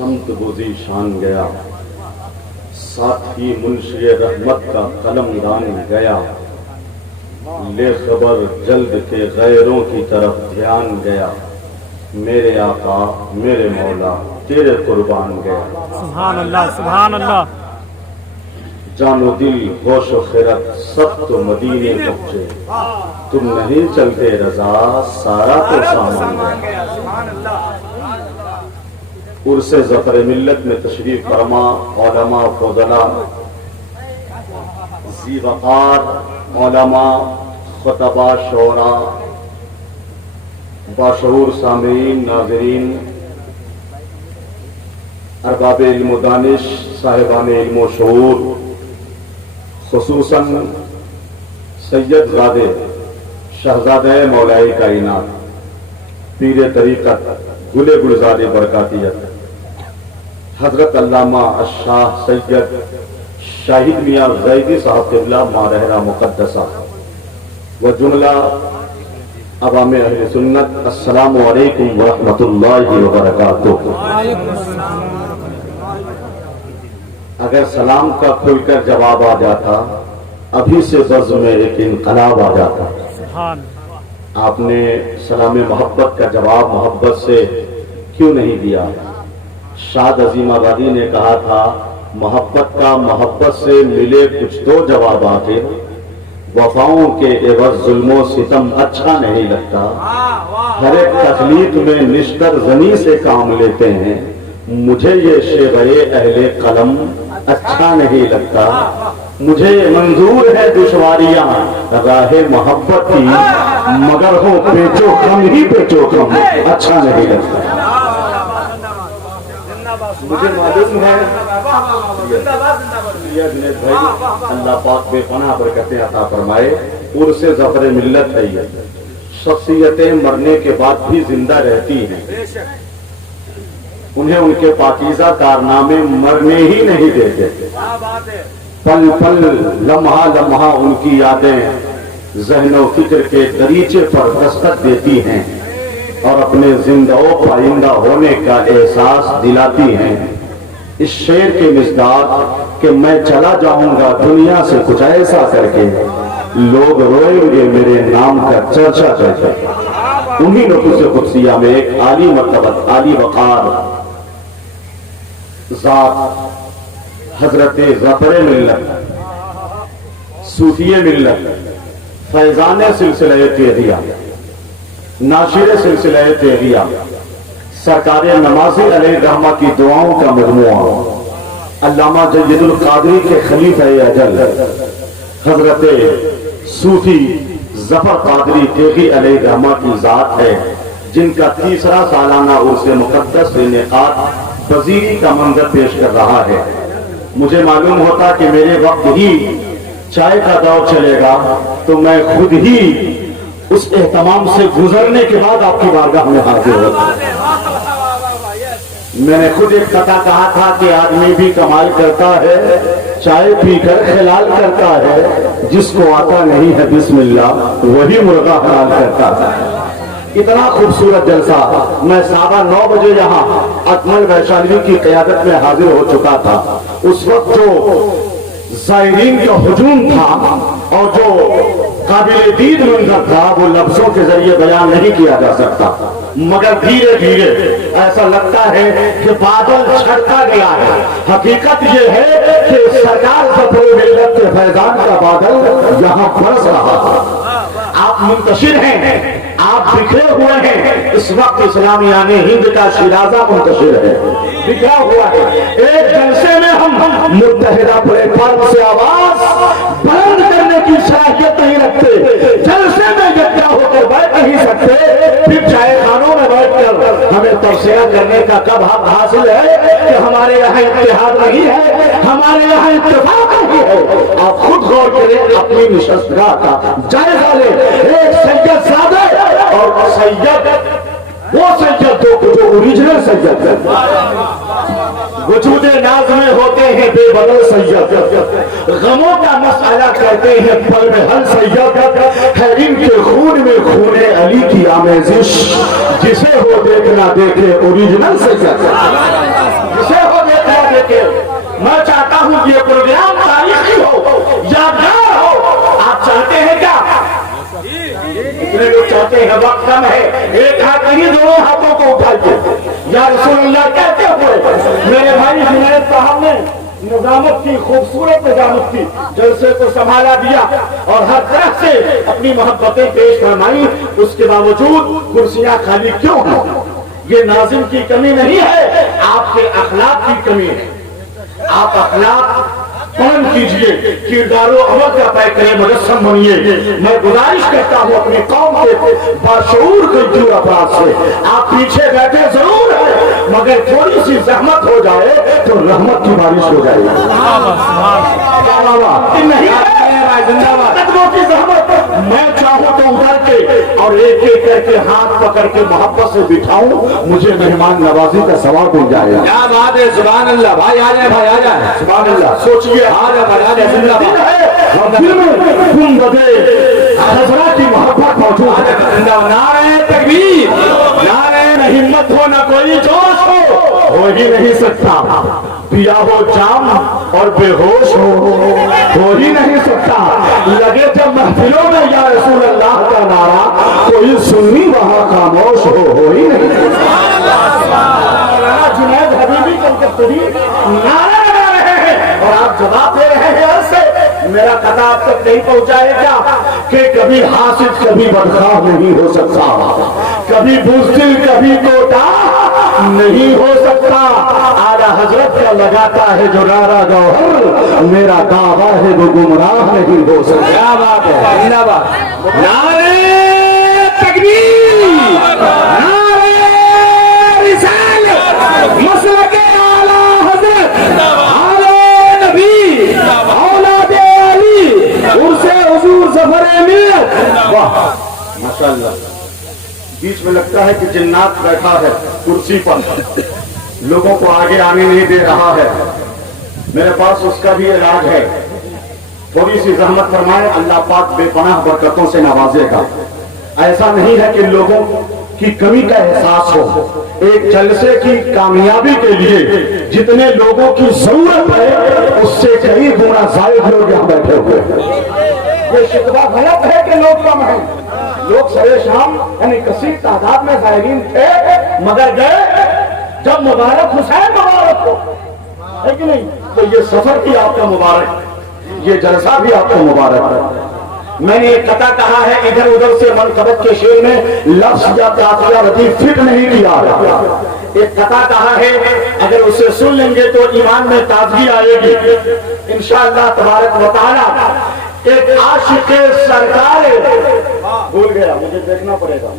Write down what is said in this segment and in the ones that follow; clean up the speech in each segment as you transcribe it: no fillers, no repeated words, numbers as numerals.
سمت بوزی شان گیا، ساتھی منشی رحمت کا قلم دان گیا، لے خبر جلد کے غیروں کی طرف دھیان گیا، میرے آقا میرے مولا تیرے قربان گیا۔ سبحان اللہ سبحان اللہ۔ جان و دل ہوش و خیرت سب تو مدینے پہنچے، تم نہیں چلتے رضا سارا تو سامان گیا۔ عرس ظفر ملت میں تشریف فرما علماء فضلاء ذی وقار علماء خطباء شعراء باشعور سامعین ناظرین ارباب علم و دانش صاحبان علم و شعور، خصوصاً سید زادے شہزادہ مولائے کائنات پیر طریقت گل گلزار برکاتیت حضرت علامہ الشاہ سید شاہد میاں زیدی صاحب قبلہ مارہرہ مقدسہ و جملہ عوام اہل سنت، السلام علیکم ورحمۃ اللہ وبرکاتہ۔ اگر سلام کا کھل کر جواب آ جاتا ابھی سے بز میں ایک انقلاب آ جاتا۔ آپ نے سلام محبت کا جواب محبت سے کیوں نہیں دیا؟ شاد عظیم آبادی نے کہا تھا محبت کا محبت سے ملے کچھ تو جواب آتے، وفاؤں کے عوض ظلم و ستم اچھا نہیں لگتا، ہر ایک تخلیق میں نشتر زنی سے کام لیتے ہیں، مجھے یہ شیوے اہل قلم اچھا نہیں لگتا، مجھے منظور ہے دشواریاں راہ محبت کی، مگر ہو پیچو کم ہی پیچو کم اچھا نہیں لگتا۔ مجھے معلوم ہے جنید بھائی اللہ پاک بے پناہ برکتیں عطا فرمائے، عرس ظفر ملت ہے یہ، شخصیتیں مرنے کے بعد بھی زندہ رہتی ہیں، انہیں ان کے پاکیزہ کارنامے مرنے ہی نہیں دیتے، پل پل لمحہ لمحہ ان کی یادیں ذہن و فکر کے دریچے پر دستک دیتی ہیں اور اپنے زندہ و پائندہ ہونے کا احساس دلاتی ہیں۔ اس شعر کے مصداق کہ میں چلا جاؤں گا دنیا سے کچھ ایسا کر کے، لوگ روئیں گے میرے نام کا چرچا کر کے۔ انہی نفوس قدسیہ میں ایک عالی مرتبت عالی وقار ذات حضرت ظفر ملت صوفی ملت فیضان سلسلہ تیغیہ ناشر سلسلہ تیغیہ سرکار نمازی علیہ الرحمہ کی دعاؤں کا مجموعہ علامہ جید القادری کے خلیفہ اجل حضرت صوفی ظفر قادری تیغی علیہ الرحمہ کی ذات ہے، جن کا تیسرا سالانہ عرس مقدس انعقاد وزیری کا منظر پیش کر رہا ہے۔ مجھے معلوم ہوتا کہ میرے وقت ہی چائے کا دور چلے گا تو میں خود ہی اس اہتمام سے گزرنے کے بعد آپ کی بارگاہ میں حاضر ہوتا۔ میں نے خود ایک قطع کہا تھا کہ آدمی بھی کمال کرتا ہے چائے پی کر خلال کرتا ہے، جس کو آتا نہیں ہے بسم اللہ وہی مرغا حلال کرتا ہے۔ اتنا خوبصورت جلسہ، میں 9:15 بجے یہاں اکمل ویشالوی کی قیادت میں حاضر ہو چکا تھا۔ اس وقت جو زائرین کا ہجوم تھا اور جو قابل دید منظر تھا وہ لفظوں کے ذریعے بیان نہیں کیا جا سکتا، مگر دھیرے دھیرے ایسا لگتا ہے کہ بادل چھڑتا گیا ہے۔ حقیقت یہ ہے کہ سرکار ظفر ملت کے فیضان کا بادل یہاں برس رہا تھا۔ آپ منتشر ہیں، آپ بکھرے ہوئے ہیں، اس وقت اسلامیان ہند کا شیرازہ منتشر ہے، بکھرا ہوا ہے۔ ایک جلسے میں ہم متحدہ پلیٹ فارم سے آواز بلند کرنے کی صلاحیت نہیں رکھتے، جلسے میں یکجا ہو کر بیٹھ نہیں سکتے، پھر چائے خانوں میں بیٹھ کر ہمیں تبصرہ کرنے کا کب حق حاصل ہے کہ ہمارے یہاں اتحاد نہیں ہے، ہمارے یہاں اتفاق نہیں ہے۔ آپ خود غور کریں، اپنی نشستگاہ کا جائزہ لیں۔ ایک سید زادہ اور سید وہ سید جو اوریجنل سید ہے، وجود ناز میں ہوتے ہیں بے بدل سید، غموں کا مسئلہ کرتے ہیں پل میں حل سید، ہے ان کے خون میں خون علی کی آمیزش، جسے وہ دیکھنا دیکھے اوریجنل سید۔ کرتے ہیں وقت کم ہے ایک ہاتھ نہیں دونوں ہاتھوں کو اٹھائیے یا رسول اللہ کہتے ہوئے میرے بھائی جنید صاحب نے نظامت کی خوبصورت نظامت کی جلسے کو سنبھالا دیا اور ہر طرح سے اپنی محبتیں پیش فرمائی اس کے باوجود کرسیاں خالی کیوں ہیں یہ ناظم کی کمی نہیں ہے آپ کے اخلاق کی کمی ہے آپ اخلاق پن کیجئے کردار و عمل کا پیکرے مجسم بنیے میں گزارش کرتا ہوں اپنی قوم کے باشعور کلچور افراد سے آپ پیچھے بیٹھے ضرور ہیں مگر تھوڑی سی زحمت ہو جائے تو رحمت کی بارش ہو جائے قدموں کی زحمت میں چاہوں تو ادھر کے اور ایک ایک کر کے ہاتھ پکڑ کے محبت سے بٹھاؤں مجھے مہمان نوازی کا ثواب مل جائے گا کیا بات ہے سبحان اللہ بھائی آ جائے بھائی آ جائے سبحان اللہ سوچئے دل میں گنبدے خزرہ کی محبت موجود ہے نعرہ تکبیر نعرہ نہ ہمت ہو نہ کوئی جوش ہو ہی نہیں سکتا پیا ہو جام اور بے ہوش ہو ہی نہیں سکتا لگے جب محفلوں میں یا رسول اللہ کا نعرہ کوئی سنی وہاں خاموش ہو ہی نہیں سکتا جنید حبیبی کلکتری نعرہ لگا رہے ہیں اور آپ جواب دے رہے ہیں ایسے میرا قطع آپ تک نہیں پہنچائے گا کہ کبھی حاسد کبھی بدخواہ نہیں ہو سکتا کبھی بزدل کبھی کوٹا نہیں ہو سکتا اعلیٰ حضرت کا لگاتا ہے جو نعرہ گوہر میرا دعویٰ ہے وہ گمراہ نہیں ہو سکتا کیا بات ہے زندہ باد نعرہ تکبیر نعرہ رسالت مسلک اعلیٰ حضرت آل نبی اولاد علی عرص حضور ظفر ملت واہ ماشاءاللہ بیچ میں لگتا ہے کہ جنات بیٹھا ہے کرسی پر لوگوں کو آگے آنے نہیں دے رہا ہے میرے پاس اس کا بھی علاج ہے تھوڑی سی زحمت فرمائے اللہ پاک بے پناہ برکتوں سے نوازے گا ایسا نہیں ہے کہ لوگوں کی کمی کا احساس ہو ایک جلسے کی کامیابی کے لیے جتنے لوگوں کی ضرورت ہے اس سے کئی گنا زائد لوگ یہاں بیٹھے ہوئے ہیں یہ شکوہ غلط ہے کہ لوگ کم ہیں لوگ سرے شام یعنی کثیر تعداد میں زائرین تھے مگر گئے جب مبارک حسین مبارک ہو ہے کہ نہیں تو یہ سفر بھی آپ کا مبارک یہ جلسہ بھی آپ کو مبارک ہے میں نے ایک قطع کہا ہے ادھر ادھر سے منقبت کے شعر میں لفظ یا قافیہ ردیف فٹ نہیں کیا ایک قطع کہا ہے اگر اسے سن لیں گے تو ایمان میں تازگی آئے گی انشاءاللہ تبارک و تعالی ایک عاشق سرکار بھول گیا مجھے دیکھنا پڑے گا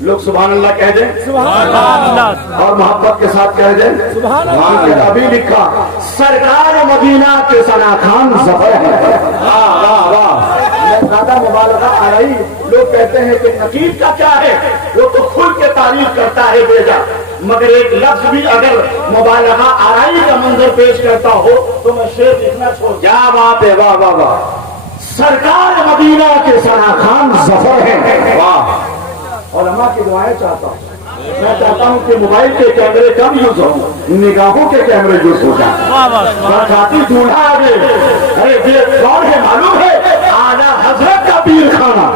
لوگ سبحان اللہ کہہ دیں سبحان اللہ اور محبت کے ساتھ کہہ دیں سبحان وہاں کے ابھی لکھا سرکار مدینہ کے ثنا خان ظفر ہے واہ واہ واہ زیادہ مبالغہ آ رہی لوگ کہتے ہیں کہ نقیب کا کیا ہے وہ تو کھل کے تعریف کرتا ہے بیجا مگر ایک لفظ بھی اگر مبالغہ آرائی کا منظر پیش کرتا ہو تو میں شعر لکھنا چھوڑ کیا بات ہے واہ واہ واہ سرکار مدینہ کے ثنا خان ظفر ہیں واہ علماء کی دعائیں چاہتا ہوں میں چاہتا ہوں کہ موبائل کے کیمرے کم یوز ہوں نگاہوں کے کیمرے یوز ہو جائیں برکاتی دولہا آگے ارے یہ کون ہے معلوم ہے اعلیٰ حضرت کا پیر خانہ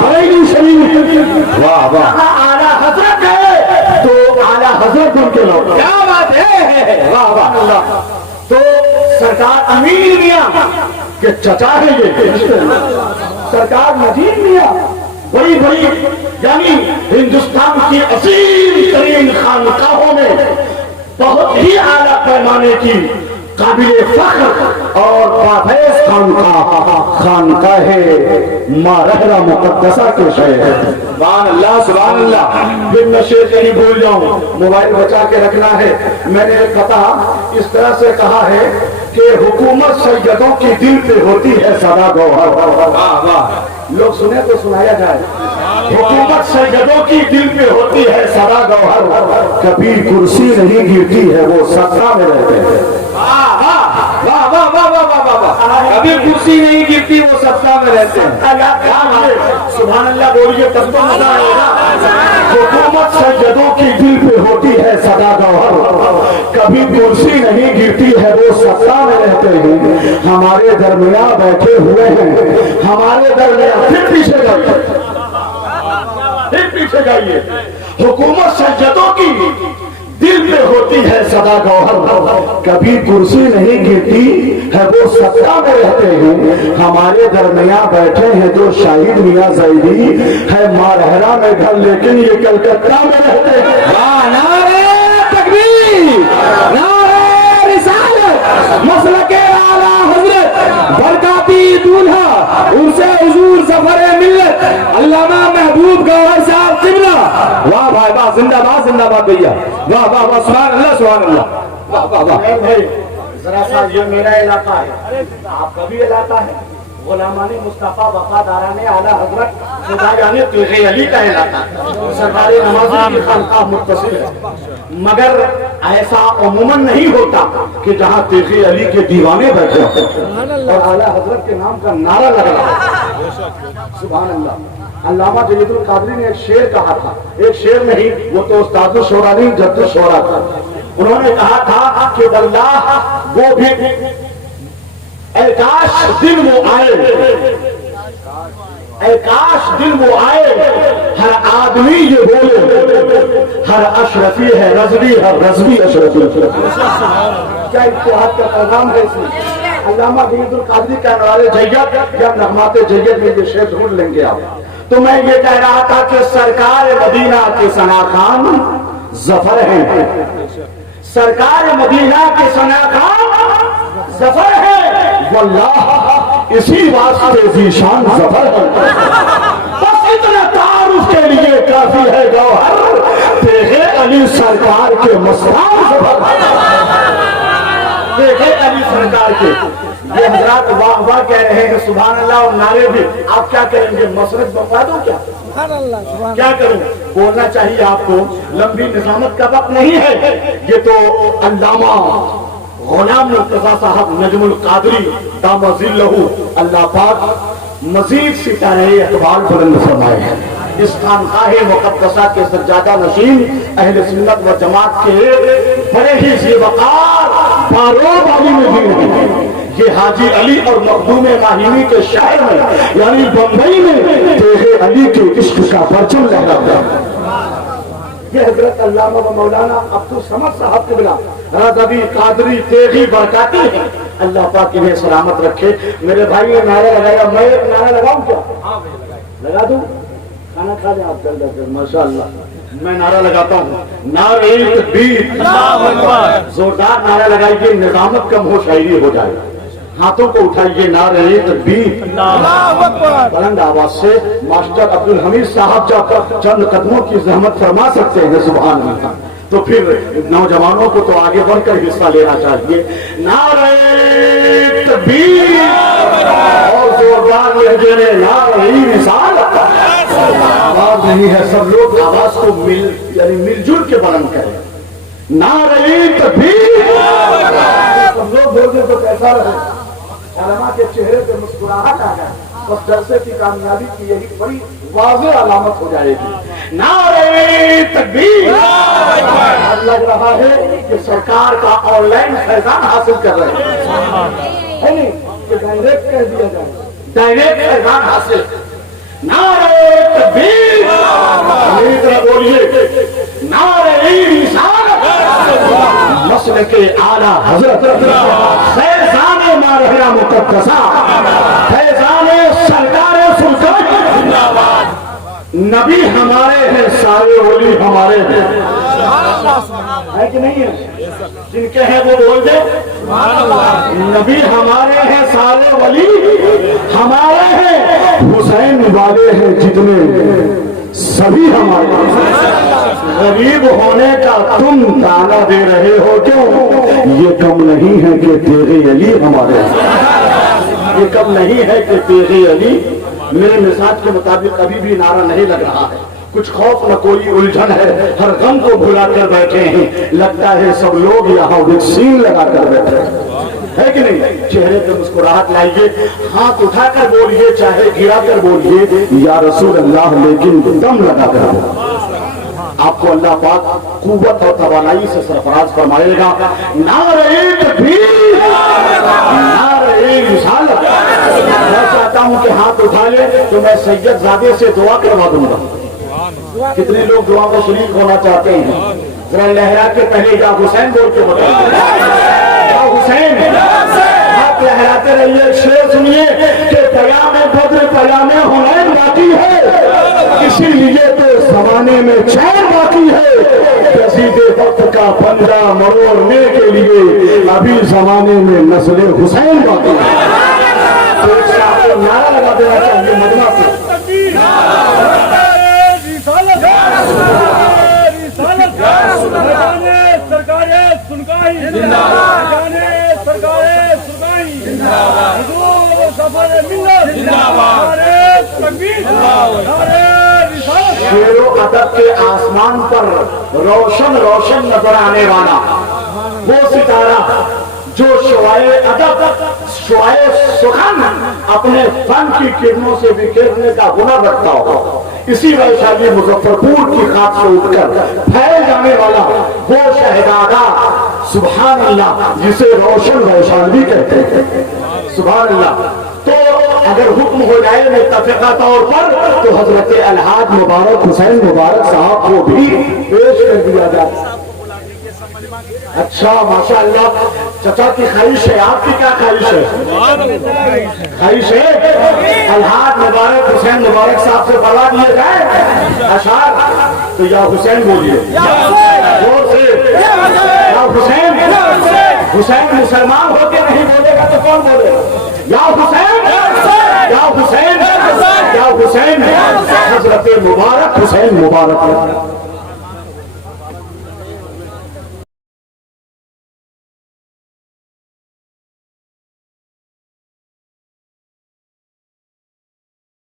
بریلی شریف واہ واہ اعلیٰ حضرت ہے تو اعلیٰ حضرت ان کے لوگ کیا بات ہے واہ واہ اللہ تو سرکار امیر میاں کہ چچا ہے یہ سرکار مجید میاں بڑی بڑی یعنی ہندوستان کی عظیم ترین خانقاہوں میں بہت ہی اعلیٰ پیمانے کی قابل فخر اور پابیز خانقاہ ماں رحرہ مقدسہ کے شہر سبحان اللہ سبحان اللہ پھر میں شعر کہیں بھول جاؤں موبائل بچا کے رکھنا ہے میں نے ایک قطع اس طرح سے کہا ہے کہ حکومت سیدوں کی دل پہ ہوتی ہے سدا گوہر واہ واہ لوگ سنیں تو سنایا جائے حکومت سیدوں کی دل پہ ہوتی ہے سدا گوہر کبھی کرسی نہیں گرتی ہے وہ سدا میں رہتے ہیں واہ واہ واہ واہ واہ واہ واہ کبھی کرسی نہیں گرتی وہ سبتا میں رہتے ہیں سبحان اللہ بولیے تب تو مزہ آئے گا حکومت سیدوں کی دل پہ ہوتی ہے سدا گوہر کبھی کرسی نہیں گرتی ہے وہ سدا میں رہتے ہیں ہمارے درمیان بیٹھے ہوئے ہیں ہمارے درمیان پھر پیچھے گئے پھر پیچھے جائیے. حکومت سجدوں کی دل میں ہوتی ہے سدا گوہر, کبھی کرسی نہیں گرتی ہے وہ سطح میں رہتے ہیں. ہمارے درمیان بیٹھے ہیں جو شاہد میاں زیدی ہے مارہرا میں گھر لیکن یہ کلکتہ میں رہتے ہیں. نعرہ تکبیر, نعرہ رسالت, مسلک اعلیٰ حضرت برکاتی دولہا عرصہ حضور سفر ملت علامہ محبوب گوہر صاحب قبلہ. واہ بھائی واہ, زندہ باد زندہ باد بھیا, واہ واہ واہ, سبحان اللہ سبحان اللہ, واہ واہ واہ. نہیں بھائی, ذرا سا یہ میرا علاقہ ہے, آپ کا بھی علاقہ ہے. غلامان مصطفیٰ وفاداران اعلیٰ حضرت خدا یعنی تیغ علی کا علاقہ ہے. سرکار نمازی کی خانقاہ متصل ہے, مگر ایسا عموماً نہیں ہوتا کہ جہاں تیغ علی کے دیوانے بیٹھے ہوں اور اعلیٰ حضرت کے نام کا نعرہ لگ رہا ہے. سبحان اللہ. علامہ جید القادری نے ایک شعر کہا تھا, ایک شعر نہیں, وہ تو استاد الشورا نہیں جد الشورا تھا. انہوں نے کہا تھا کہ واللہ وہ بھی اے کاش دن وہ آئے, اے کاش دن وہ آئے, ہر آدمی یہ بولے ہر اشرفی ہے رضوی, ہر رضوی اشرفی. کیا اتحاد کا پیغام ہے اس میں. علامہ جید القادری کا نعرہ جید یا نغمات جید میں یہ شعر ڈھونڈ لیں گے آپ. تو میں یہ کہہ رہا تھا کہ سرکار مدینہ کے ثنا خان ظفر ہیں, سرکار مدینہ کے ثنا خان ظفر ہے, واللہ اسی واسطے ذیشان ظفر ہے. بس اتنا تعارف کے لیے کافی ہے گوہر, تیغ علی سرکار کے مستان ظفر ہے. تیغ علی سرکار کے یہ حضرات واہ واہ کہہ رہے ہیں, سبحان اللہ, اور نعرے بھی. آپ کیا کریں گے, مسرت بنوا دوں کیا, کیا کروں, بولنا چاہیے آپ کو. لمبی نظامت کا وقت نہیں ہے. یہ تو علامہ غلام مرتضیٰ صاحب نجم القادری دامہ ظلہ, اللہ پاک مزید ستارہ اقبال بلند فرمائے ہیں. اس خانقاہ مقدسہ کے سجادہ نشین اہل سنت و جماعت کے بڑے ہی زیوقار بارود عالم دین ہیں. یہ حاجی علی اور مخدوم ماہینی کے شہر میں یعنی بمبئی میں تیغ علی کے عشق کا پرچم لہراتا ہے. یہ حضرت علامہ و مولانا عبدالصمد صاحب قبلہ رضوی قادری تیغی برکاتی ہیں, اللہ پاک انہیں سلامت رکھے. میرے بھائی نے نعرہ لگایا, میں ایک نعرہ لگاؤں کیا, لگا دوں, کھانا کھا لیں آپ جلد از جلد. ماشاء اللہ, میں نعرہ لگاتا ہوں, نعرہ تکبیر, زوردار نعرہ لگائیے, نظامت کم ہو شاعری ہو جائے. ہاتھوں کو اٹھائیے, نعرہ تکبیر, بلند آواز سے. ماسٹر عبدالحمید صاحب جب چند قدموں کی زحمت فرما سکتے ہیں, سبحان اللہ, تو پھر نوجوانوں کو تو آگے بڑھ کر حصہ لینا چاہیے. نعرہ تکبیر, اور زوردار لہجے میں نعرہ رسالت. آواز نہیں ہے, سب لوگ آواز کو مل جل کے بلند کریں. نعرہ تکبیر, سب لوگ بول دیں تو کیسا رہے. علماء کے چہرے پہ مسکراہٹ آ جائے, بس جلسے کی کامیابی کی یہی بڑی واضح علامت ہو جائے گی. نعرہ تکبیر. لگ رہا ہے کہ سرکار کا آن لائن فیضان حاصل کر رہے ہیں, نہیں کہ ڈائریکٹ کہہ دیا جائے, ڈائریکٹ فیضان حاصل. نعرہ تکبیر, میری طرح بولیے, نعرہ رسالت, مسلک اعلیٰ حضرت, فیضان مارہرہ مقدسہ, فیضان سرکار سلطان. نبی ہمارے ہیں, سارے ولی ہمارے ہیں, ہے کہ نہیں ہے, جن کے ہیں وہ بول دے. نبی ہمارے ہیں, سارے ولی ہمارے ہیں, حسین والے ہیں جتنے سبھی ہمارے. غریب ہونے کا تم تانا دے رہے ہو کیوں, یہ کم نہیں ہے کہ تیغ علی ہمارے, یہ کم نہیں ہے کہ تیغ علی. میرے مزاج کے مطابق ابھی بھی نعرہ نہیں لگ رہا ہے. کچھ خوف نہ کوئی الجھن ہے, ہر غم کو بھلا کر بیٹھے ہیں. لگتا ہے سب لوگ یہاں ویکسین لگا کر بیٹھے ہیں, ہے کہ نہیں. چہرے پہ مسکراہٹ لائیے, ہاتھ اٹھا کر بولیے, چاہے گرا کر بولیے, یا رسول اللہ, لیکن دم لگا کر بولیے. آپ کو اللہ پاک قوت اور توانائی سے سرفراز فرمائے گا. نعرہ تکبیر, نعرہ رسالت. میں چاہتا ہوں کہ ہاتھ اٹھا لے تو میں سید زادے سے دعا کروا دوں گا. کتنے لوگ دعا کو شریک ہونا چاہتے ہیں؟ ذرا لہرا کے پہلے یا حسین بول کے بتائیے، یا حسین آپ لہراتے رہیے۔ شعر سنیے کہ پیام بدر پیام حنین باقی ہے، اسی لیے تو زمانے میں چین باقی ہے، رسید وقت کا پنجہ مروڑنے کے لیے ابھی زمانے میں نسل حسین باقی ہے۔ تو ایک ساتھ نعرہ لگا دینا چاہیے مجمع سے، شعر و ادب کے آسمان پر روشن روشن نظر آنے والا وہ ستارہ جو شعائے ادب شعائے سخن اپنے فن کی کرنوں سے بکھیرنے کا ہنر رکھتا ہو، اسی ویشالی مظفرپور کی خاک سے اٹھ کر پھیل جانے والا وہ شہزادہ سبحان اللہ جسے روشن ویشالی کہتے ہیں، سبحان اللہ۔ تو اگر حکم ہو جائے متفقہ طور پر تو حضرت الحاج مبارک حسین مبارک صاحب کو بھی پیش کر دیا جائے۔ اچھا ماشاءاللہ، چچا کی خواہش ہے، آپ کی کیا خواہش ہے؟ خواہش ہے الحاج مبارک حسین مبارک صاحب سے بڑھا دیے جائے اشعار، تو یا حسین بولیے زور سے، یا حسین۔ حسین مسلمان ہو کے نہیں بولے گا تو کون بولے گا؟ یا حسین، یا حسین، یا حسین، حضرت مبارک حسین مبارک۔